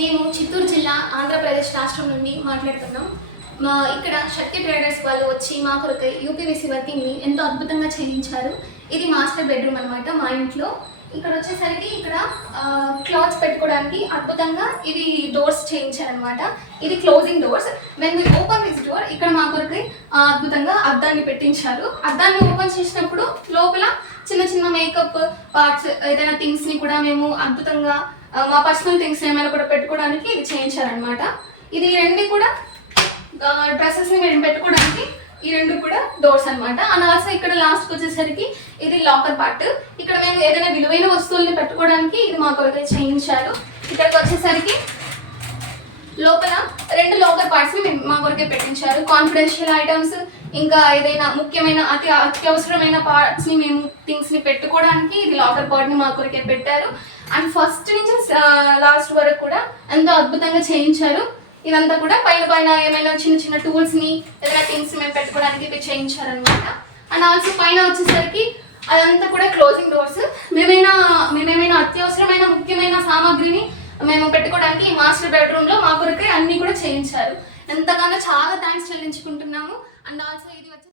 మేము చిత్తూరు జిల్లా ఆంధ్రప్రదేశ్ రాష్ట్రం నుండి మాట్లాడుతున్నాం. ఇక్కడ శక్తి ట్రేడర్స్ వాళ్ళు వచ్చి మా కొరకు యూపీవీసీ వర్కింగ్ని ఎంతో అద్భుతంగా చేయించారు. ఇది మాస్టర్ బెడ్రూమ్ అనమాట మా ఇంట్లో. ఇక్కడ వచ్చేసరికి ఇక్కడ క్లాత్స్ పెట్టుకోవడానికి అద్భుతంగా ఇది డోర్స్ చేయించారనమాట. ఇది closing doors. When we open this door ఇక్కడ మా కొరకు అద్భుతంగా అద్దాన్ని పెట్టించారు. అద్దాన్ని ఓపెన్ చేసినప్పుడు లోపల చిన్న చిన్న మేకప్ పార్ట్స్ ఏదైనా థింగ్స్ని కూడా మేము అద్భుతంగా మా పర్సనల్ థింగ్స్ ఏమైనా కూడా పెట్టుకోవడానికి ఇది చేయించారనమాట. ఇది రెండు కూడా డ్రెస్సెస్ని మేము పెట్టుకోవడానికి ఈ రెండు కూడా డోర్స్ అనమాట. అండ్ ఆల్సో ఇక్కడ లాస్ట్కి వచ్చేసరికి ఇది లాకర్ పార్ట్. ఇక్కడ మేము ఏదైనా విలువైన వస్తువుల్ని పెట్టుకోవడానికి ఇది మా కొరకు చేయించారు. ఇక్కడికి వచ్చేసరికి లోపల రెండు లాకర్ పార్ట్స్ని మేము మా కొరకే పెట్టించారు. కాన్ఫిడెన్షియల్ ఐటమ్స్, ఇంకా ఏదైనా ముఖ్యమైన అత్యవసరమైన పార్ట్స్ని మేము థింగ్స్ని పెట్టుకోవడానికి ఇది లాకర్ పార్ట్ని మా కొరకే పెట్టారు. అండ్ ఫస్ట్ నుంచి లాస్ట్ వరకు కూడా ఎంతో అద్భుతంగా చేయించారు. ఇదంతా కూడా పైన ఏమైనా చిన్న చిన్న టూల్స్ని ఏదైనా థింగ్స్ మేము పెట్టుకోవడానికి ఇవి చేయించారనమాట. అండ్ ఆల్సో పైన వచ్చేసరికి అదంతా కూడా క్లోజింగ్ డోర్స్. మేమేమైనా అత్యవసరమైన ముఖ్యమైన సామాగ్రిని మేము పెట్టుకోవడానికి ఈ మాస్టర్ బెడ్రూమ్లో మా కొరకే అన్నీ కూడా చేయించారు. ఎంతగానో చాలా థ్యాంక్స్ చెల్లించుకుంటున్నాము. అండ్ ఆల్సో ఇది